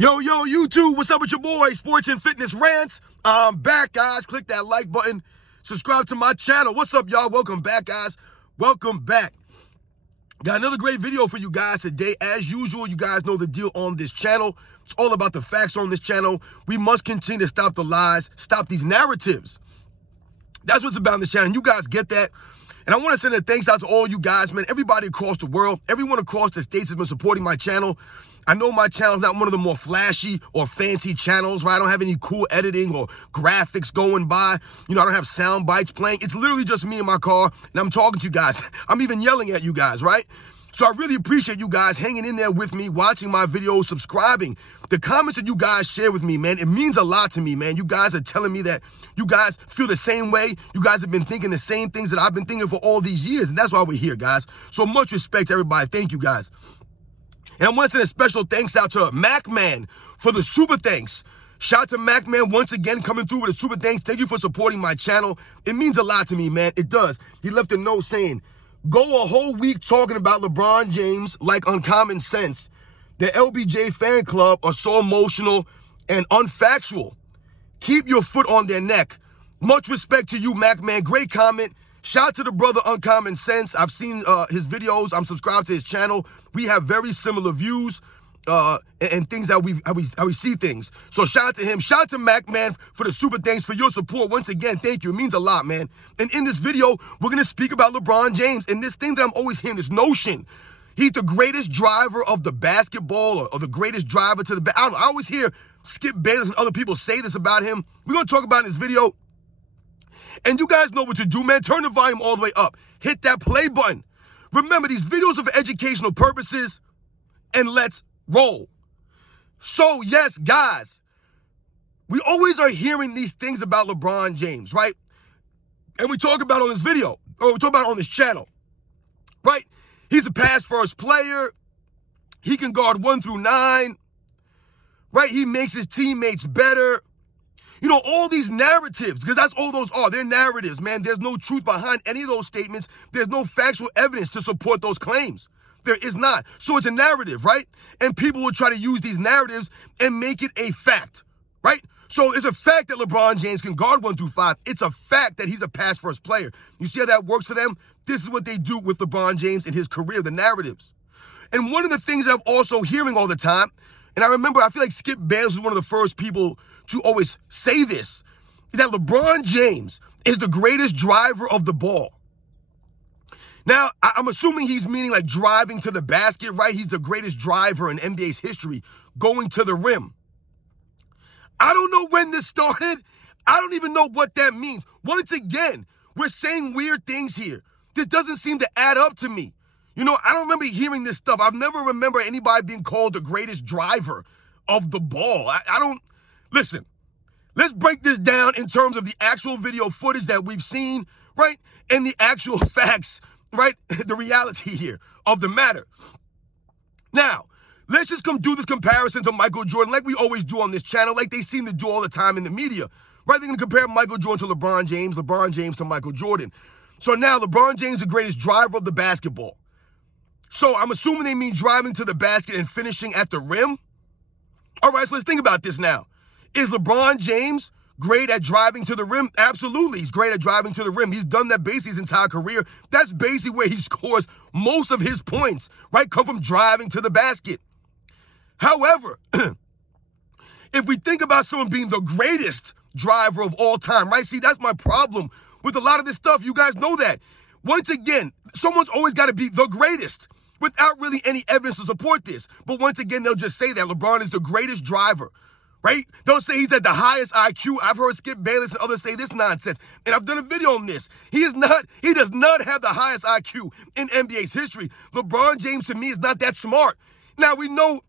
Yo, YouTube, what's up with your boy, Sports and Fitness Rants? I'm back, guys. Click that like button. Subscribe to my channel. What's up, y'all? Welcome back, guys. Welcome back. Got another great video for you guys today. As usual, you guys know the deal on this channel. It's all about the facts on this channel. We must continue to stop the lies, stop these narratives. That's what's about on this channel, and you guys get that. And I want to send a thanks out to all you guys, man. Everybody across the world, everyone across the states has been supporting my channel. I know my channel's not one of the more flashy or fancy channels, right? I don't have any cool editing or graphics going by. You know, I don't have sound bites playing. It's literally just me in my car, and I'm talking to you guys. I'm even yelling at you guys, right? So I really appreciate you guys hanging in there with me, watching my videos, subscribing. The comments that you guys share with me, man, it means a lot to me, man. You guys are telling me that you guys feel the same way. You guys have been thinking the same things that I've been thinking for all these years, and that's why we're here, guys. So much respect to everybody. Thank you, guys. And I want to send a special thanks out to MacMan for the super thanks. Shout out to MacMan once again coming through with a super thanks. Thank you for supporting my channel. It means a lot to me, man. It does. He left a note saying, go a whole week talking about LeBron James like uncommon sense. The LBJ fan club are so emotional and unfactual. Keep your foot on their neck. Much respect to you, MacMan. Great comment. Shout out to the brother Uncommon Sense. I've seen his videos. I'm subscribed to his channel. We have very similar views and things that how we see things. So shout out to him. Shout out to MacMan for the super thanks for your support. Once again, thank you. It means a lot, man. And in this video, we're going to speak about LeBron James and this thing that I'm always hearing, this notion. He's the greatest driver of the basketball or the greatest driver to the I don't know. I always hear Skip Bayless and other people say this about him. We're going to talk about it in this video. And you guys know what to do, man. Turn the volume all the way up. Hit that play button. Remember, these videos are for educational purposes, and let's roll. So, yes, guys, we always are hearing these things about LeBron James, right? And we talk about it on this video, or we talk about it on this channel, right? He's a pass-first player. He can guard 1 through 9, right? He makes his teammates better. You know, all these narratives, because that's all those are. They're narratives, man. There's no truth behind any of those statements. There's no factual evidence to support those claims. There is not. So it's a narrative, right? And people will try to use these narratives and make it a fact, right? So it's a fact that LeBron James can guard 1 through 5. It's a fact that he's a pass-first player. You see how that works for them? This is what they do with LeBron James in his career, the narratives. And one of the things that I'm also hearing all the time, and I remember, I feel like Skip Bayless was one of the first people to always say this, that LeBron James is the greatest driver of the ball. Now, I'm assuming he's meaning like driving to the basket, right? He's the greatest driver in NBA's history, going to the rim. I don't know when this started. I don't even know what that means. Once again, we're saying weird things here. This doesn't seem to add up to me. You know, I don't remember hearing this stuff. I've never remember anybody being called the greatest driver of the ball. I don't... Listen, let's break this down in terms of the actual video footage that we've seen, right? And the actual facts, right? The reality here of the matter. Now, let's just come do this comparison to Michael Jordan like we always do on this channel, like they seem to do all the time in the media, right? They're going to compare Michael Jordan to LeBron James to Michael Jordan. So now LeBron James is the greatest driver of the basketball. So I'm assuming they mean driving to the basket and finishing at the rim. All right, so let's think about this now. Is LeBron James great at driving to the rim? Absolutely, he's great at driving to the rim. He's done that basically his entire career. That's basically where he scores most of his points, right? Come from driving to the basket. However, if we think about someone being the greatest driver of all time, right? See, that's my problem with a lot of this stuff. You guys know that. Once again, someone's always got to be the greatest without really any evidence to support this. But once again, they'll just say that LeBron is the greatest driver. Right? They'll say he's at the highest IQ. I've heard Skip Bayless and others say this nonsense. And I've done a video on this. He does not have the highest IQ in NBA's history. LeBron James, to me, is not that smart. Now, we know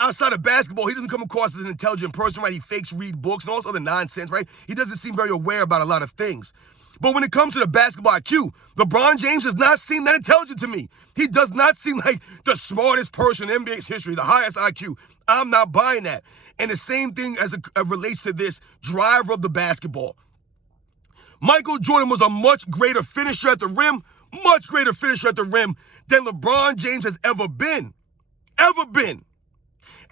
outside of basketball, he doesn't come across as an intelligent person, right? He fakes read books and all this other nonsense, right? He doesn't seem very aware about a lot of things. But when it comes to the basketball IQ, LeBron James does not seem that intelligent to me. He does not seem like the smartest person in NBA's history, the highest IQ. I'm not buying that. And the same thing as it relates to this driver of the basketball. Michael Jordan was a much greater finisher at the rim, than LeBron James has ever been.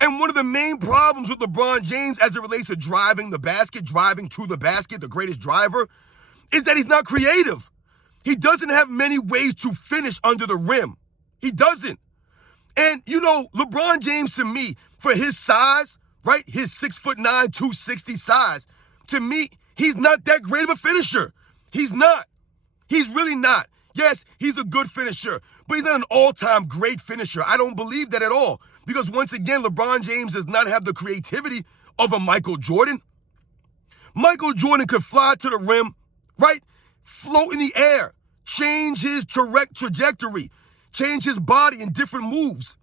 And one of the main problems with LeBron James as it relates to driving the basket, driving to the basket, the greatest driver, is that he's not creative. He doesn't have many ways to finish under the rim. He doesn't. And, you know, LeBron James, to me, for his size, right, his 6'9", 260 size, to me, he's not that great of a finisher. He's not. He's really not. Yes, he's a good finisher, but he's not an all-time great finisher. I don't believe that at all. Because once again, LeBron James does not have the creativity of a Michael Jordan. Michael Jordan could fly to the rim, right? Float in the air, change his trajectory, change his body in different moves,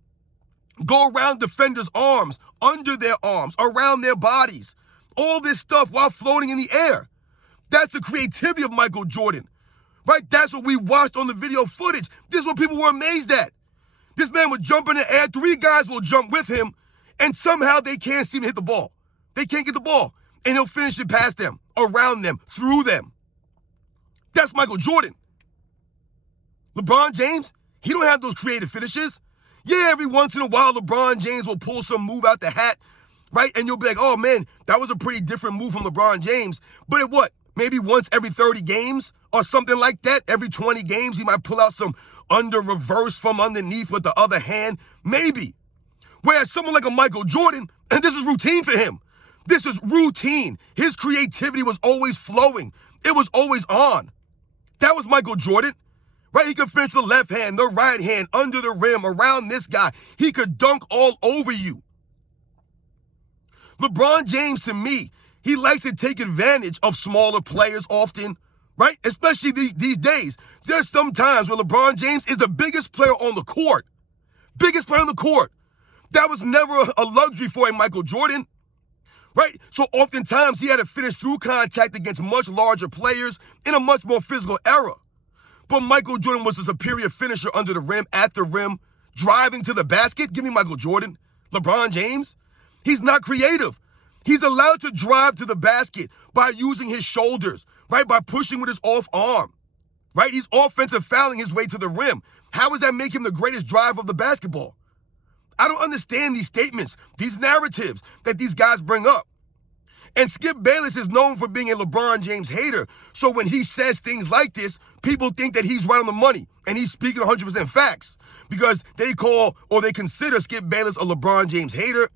go around defenders' arms, under their arms, around their bodies. All this stuff while floating in the air. That's the creativity of Michael Jordan, right? That's what we watched on the video footage. This is what people were amazed at. This man would jump in the air, 3 guys will jump with him, and somehow they can't seem to hit the ball. They can't get the ball, and he'll finish it past them, around them, through them. That's Michael Jordan. LeBron James, he don't have those creative finishes. Yeah, every once in a while, LeBron James will pull some move out the hat, right? And you'll be like, oh, man, that was a pretty different move from LeBron James. But at what? Maybe once every 30 games or something like that. Every 20 games, he might pull out some under reverse from underneath with the other hand. Maybe. Whereas someone like a Michael Jordan, and this is routine for him. This is routine. His creativity was always flowing. It was always on. That was Michael Jordan. Right? He could finish the left hand, the right hand, under the rim, around this guy. He could dunk all over you. LeBron James, to me, he likes to take advantage of smaller players often, right? Especially these days. There's some times where LeBron James is the biggest player on the court. Biggest player on the court. That was never a luxury for a Michael Jordan, right? So oftentimes he had to finish through contact against much larger players in a much more physical era. But Michael Jordan was a superior finisher under the rim, at the rim, driving to the basket. Give me Michael Jordan. LeBron James, he's not creative. He's allowed to drive to the basket by using his shoulders, right? By pushing with his off arm, right? He's offensive fouling his way to the rim. How does that make him the greatest driver of the basketball? I don't understand these statements, these narratives that these guys bring up. And Skip Bayless is known for being a LeBron James hater. So when he says things like this, people think that he's right on the money and he's speaking 100% facts because they call or they consider Skip Bayless a LeBron James hater.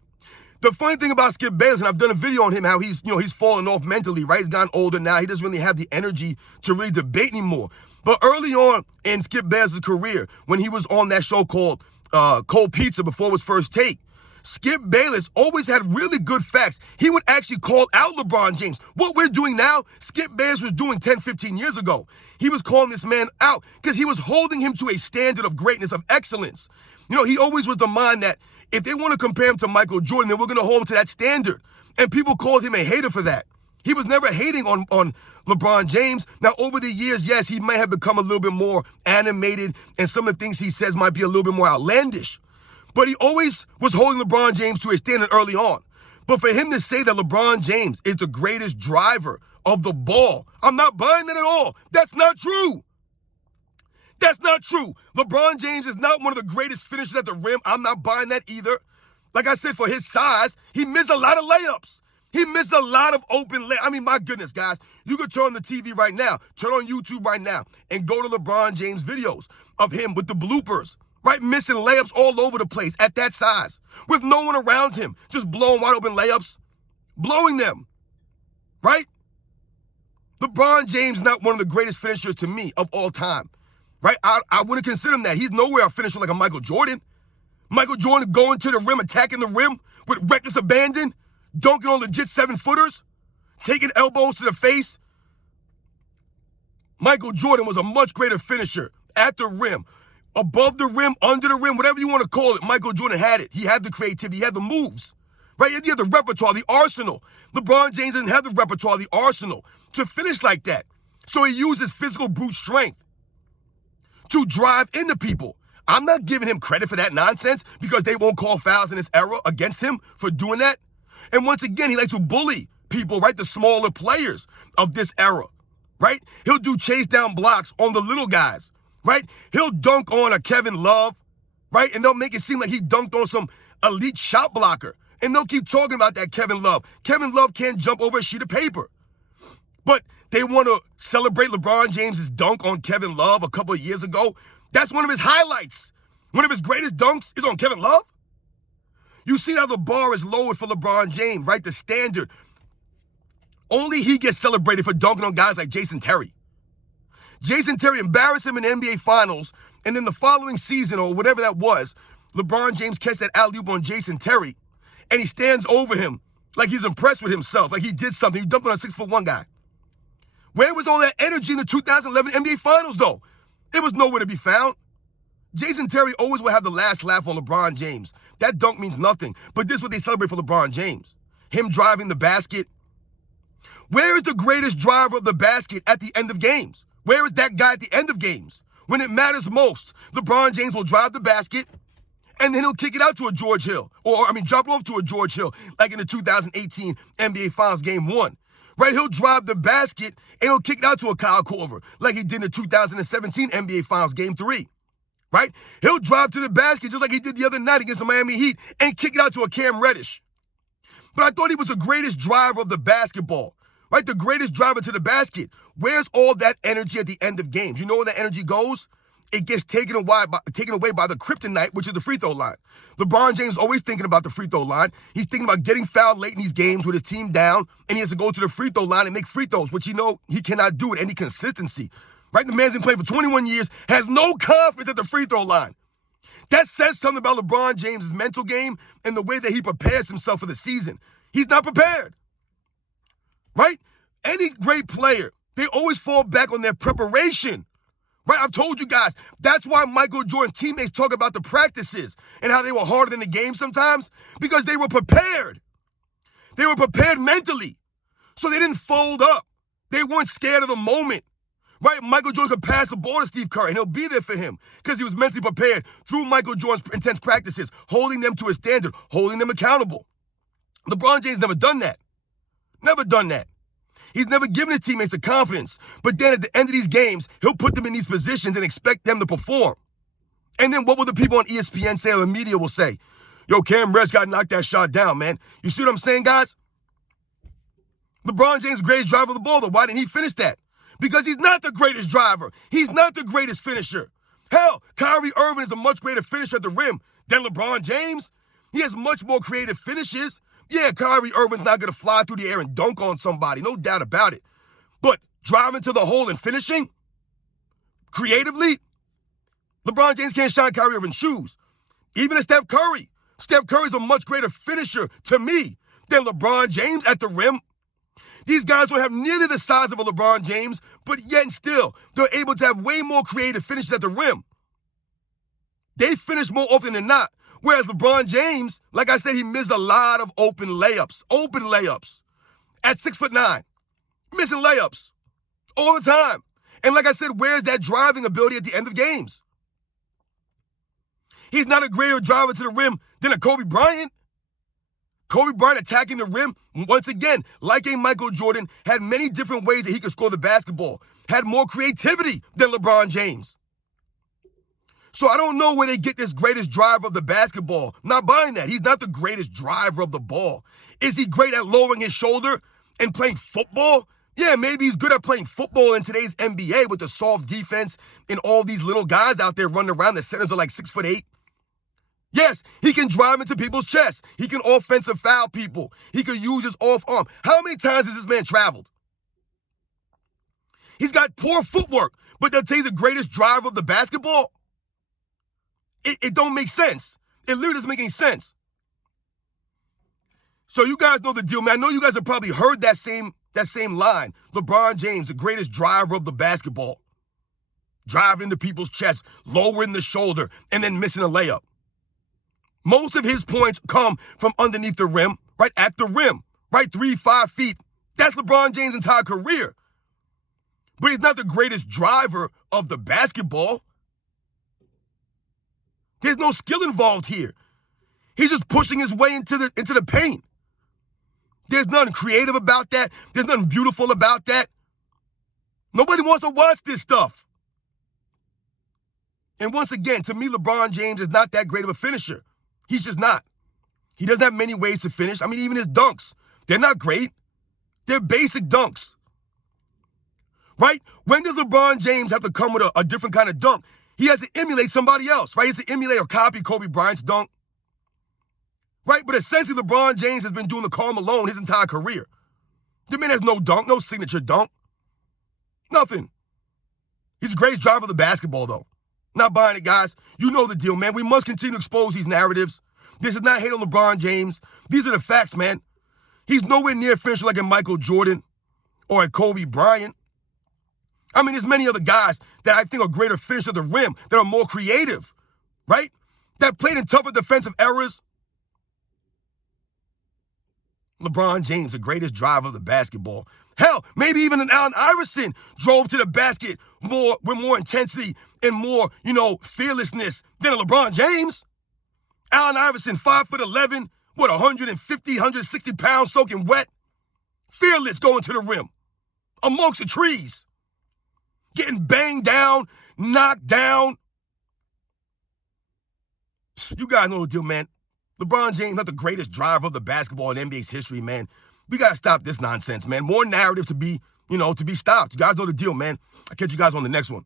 The funny thing about Skip Bayless, and I've done a video on him, how he's fallen off mentally, right? He's gotten older now. He doesn't really have the energy to really debate anymore. But early on in Skip Bayless' career, when he was on that show called Cold Pizza before his first take, Skip Bayless always had really good facts. He would actually call out LeBron James. What we're doing now, Skip Bayless was doing 10, 15 years ago. He was calling this man out because he was holding him to a standard of greatness, of excellence. You know, he always was the mind that if they want to compare him to Michael Jordan, then we're going to hold him to that standard. And people called him a hater for that. He was never hating on LeBron James. Now, over the years, yes, he may have become a little bit more animated, and some of the things he says might be a little bit more outlandish. But he always was holding LeBron James to a standard early on. But for him to say that LeBron James is the greatest driver of the ball, I'm not buying that at all. That's not true. That's not true. LeBron James is not one of the greatest finishers at the rim. I'm not buying that either. Like I said, for his size, he missed a lot of layups. He missed a lot of open layups. I mean, my goodness, guys. You could turn on the TV right now, turn on YouTube right now, and go to LeBron James videos of him with the bloopers, right? Missing layups all over the place at that size with no one around him, just blowing wide open layups, blowing them, right? LeBron James is not one of the greatest finishers to me of all time, right? I wouldn't consider him that. He's nowhere a finisher like a Michael Jordan. Michael Jordan going to the rim, attacking the rim with reckless abandon, dunking on legit 7-footers, taking elbows to the face. Michael Jordan was a much greater finisher at the rim, above the rim, under the rim, whatever you want to call it. Michael Jordan had it. He had the creativity. He had the moves, right? He had the repertoire, the arsenal. LeBron James doesn't have the repertoire, the arsenal to finish like that. So he uses physical brute strength to drive into people. I'm not giving him credit for that nonsense because they won't call fouls in this era against him for doing that. And once again, he likes to bully people, right? The smaller players of this era, right? He'll do chase down blocks on the little guys, right? He'll dunk on a Kevin Love, right? And they'll make it seem like he dunked on some elite shot blocker. And they'll keep talking about that Kevin Love. Kevin Love can't jump over a sheet of paper. But they want to celebrate LeBron James' dunk on Kevin Love a couple of years ago. That's one of his highlights. One of his greatest dunks is on Kevin Love. You see how the bar is lowered for LeBron James, right? The standard. Only he gets celebrated for dunking on guys like Jason Terry. Jason Terry embarrassed him in the NBA Finals, and then the following season, or whatever that was, LeBron James catches that alley-oop on Jason Terry, and he stands over him like he's impressed with himself, like he did something. He dunked on a 6'1" guy. Where was all that energy in the 2011 NBA Finals, though? It was nowhere to be found. Jason Terry always will have the last laugh on LeBron James. That dunk means nothing, but this is what they celebrate for LeBron James. Him driving the basket. Where is the greatest driver of the basket at the end of games? Where is that guy at the end of games? When it matters most, LeBron James will drive the basket, and then he'll kick it out to a George Hill. Drop it off to a George Hill, like in the 2018 NBA Finals Game 1. Right? He'll drive the basket, and he'll kick it out to a Kyle Korver, like he did in the 2017 NBA Finals Game 3. Right? He'll drive to the basket just like he did the other night against the Miami Heat and kick it out to a Cam Reddish. But I thought he was the greatest driver of the basketball. Right? The greatest driver to the basket. Where's all that energy at the end of games? You know where that energy goes? It gets taken away by the kryptonite, which is the free throw line. LeBron James is always thinking about the free throw line. He's thinking about getting fouled late in these games with his team down, and he has to go to the free throw line and make free throws, which he cannot do with any consistency. Right? The man's been playing for 21 years, has no confidence at the free throw line. That says something about LeBron James' mental game and the way that he prepares himself for the season. He's not prepared. Right? Any great player, they always fall back on their preparation. Right? I've told you guys, that's why Michael Jordan's teammates talk about the practices and how they were harder than the game sometimes, because they were prepared. They were prepared mentally. So they didn't fold up. They weren't scared of the moment. Right? Michael Jordan could pass the ball to Steve Curry, and he'll be there for him because he was mentally prepared through Michael Jordan's intense practices, holding them to a standard, holding them accountable. LeBron James never done that. Never done that. He's never given his teammates the confidence. But then at the end of these games, he'll put them in these positions and expect them to perform. And then what will the people on ESPN say or the media will say? Yo, Cam Reddish got to knock that shot down, man. You see what I'm saying, guys? LeBron James is the greatest driver of the ball, though. Why didn't he finish that? Because he's not the greatest driver. He's not the greatest finisher. Hell, Kyrie Irving is a much greater finisher at the rim than LeBron James. He has much more creative finishes. Yeah, Kyrie Irving's not going to fly through the air and dunk on somebody, no doubt about it. But driving to the hole and finishing, creatively, LeBron James can't shine Kyrie Irving's shoes. Even as Steph Curry. Steph Curry's a much greater finisher to me than LeBron James at the rim. These guys don't have nearly the size of a LeBron James, but yet and still, they're able to have way more creative finishes at the rim. They finish more often than not. Whereas LeBron James, like I said, he missed a lot of open layups. Open layups. At 6'9", missing layups all the time. And like I said, where's that driving ability at the end of games? He's not a greater driver to the rim than a Kobe Bryant. Kobe Bryant attacking the rim, once again, like a Michael Jordan, had many different ways that he could score the basketball. Had more creativity than LeBron James. So I don't know where they get this greatest driver of the basketball. I'm not buying that. He's not the greatest driver of the ball. Is he great at lowering his shoulder and playing football? Yeah, maybe he's good at playing football in today's NBA with the soft defense and all these little guys out there running around. The centers are like 6'8". Yes, he can drive into people's chests. He can offensive foul people. He can use his off arm. How many times has this man traveled? He's got poor footwork, but they'll tell you the greatest driver of the basketball? It don't make sense. It literally doesn't make any sense. So you guys know the deal, man. I know you guys have probably heard that same line. LeBron James, the greatest driver of the basketball. Driving into people's chests, lowering the shoulder, and then missing a layup. Most of his points come from underneath the rim, right at the rim, right 3-5 feet. That's LeBron James' entire career. But he's not the greatest driver of the basketball. There's no skill involved here. He's just pushing his way into the paint. There's nothing creative about that. There's nothing beautiful about that. Nobody wants to watch this stuff. And once again, to me, LeBron James is not that great of a finisher. He's just not. He doesn't have many ways to finish. I mean, even his dunks, they're not great. They're basic dunks. Right? When does LeBron James have to come with a different kind of dunk? He has to emulate somebody else, right? He has to emulate or copy Kobe Bryant's dunk. Right? But essentially, LeBron James has been doing the Karl Malone his entire career. The man has no dunk, no signature dunk. Nothing. He's the greatest driver of the basketball, though. Not buying it, guys. You know the deal, man. We must continue to expose these narratives. This is not hate on LeBron James. These are the facts, man. He's nowhere near finishing like a Michael Jordan or a Kobe Bryant. I mean, there's many other guys that I think are greater finishers at the rim, that are more creative, right? That played in tougher defensive errors. LeBron James, the greatest driver of the basketball. Hell, maybe even an Allen Iverson drove to the basket with more intensity and more, fearlessness than a LeBron James. Allen Iverson, 5'11", 150, 160 pounds soaking wet. Fearless going to the rim. Amongst the trees. Getting banged down, knocked down. You guys know the deal, man. LeBron James, not the greatest driver of the basketball in NBA's history, man. We got to stop this nonsense, man. More narratives to be stopped. You guys know the deal, man. I'll catch you guys on the next one.